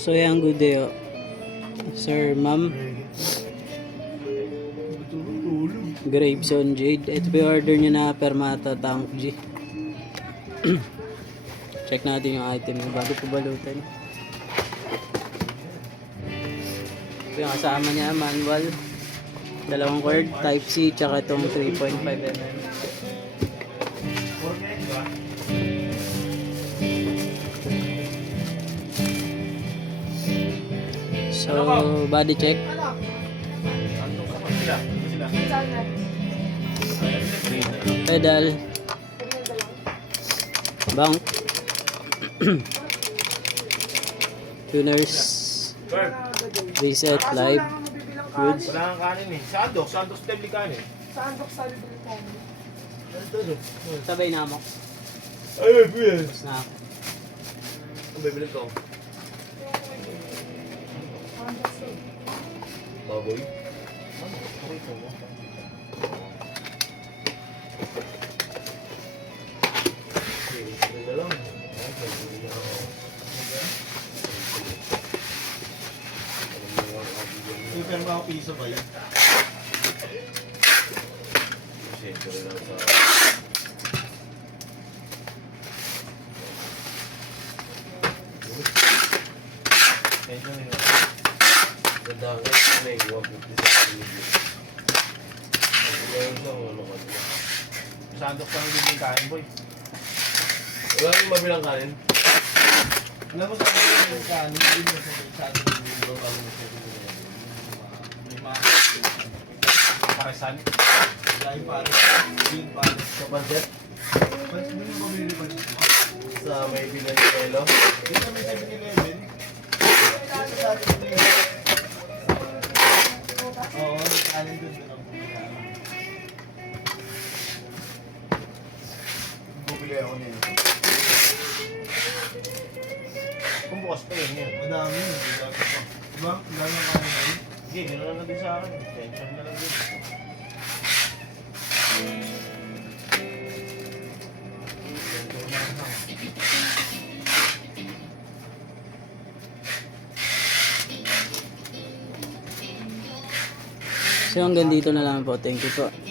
So yan, good day, oh. Sir, ma'am. Graveson Jade. Ito po yung order nyo na Permata Tank G. Check natin yung item nyo bago po balutan. Ito yung kasama niya, manual. Dalawang cord, type C, tsaka itong 3.5mm. So, body check. Pedal. Bank. Tuners. Reset live. Goods. Wala kang kanin eh. Sandox Deli kanin. Sandox sa libre combo. Sabay na mo. Ay, yes. Tapos na ako. Ang bibili ko. Baboy. Okay po mo. Pero mga piso ba yun? Sandox lang din yung kain, boy. Wala nang mabilang kanin. Alam mo sa akin yung kanin, hindi mo sa akin yung libro bago mo sa akin may mga Paresan. dahil pares, yung pares. Sa pancet? Mas mo yung pabili pa dito. Sa may bilang kilo? Hindi na may 7-Eleven. Sa atin yung oo, yung kanin dun doon ang pumila. Bumili ako nito. Kung bukas pa yun yun. Madami yun. Diba? Wala nang kanin na yun. Sige, gano'n na din sa akin. Tension na lang din. So hanggang dito na lang po. Thank you po.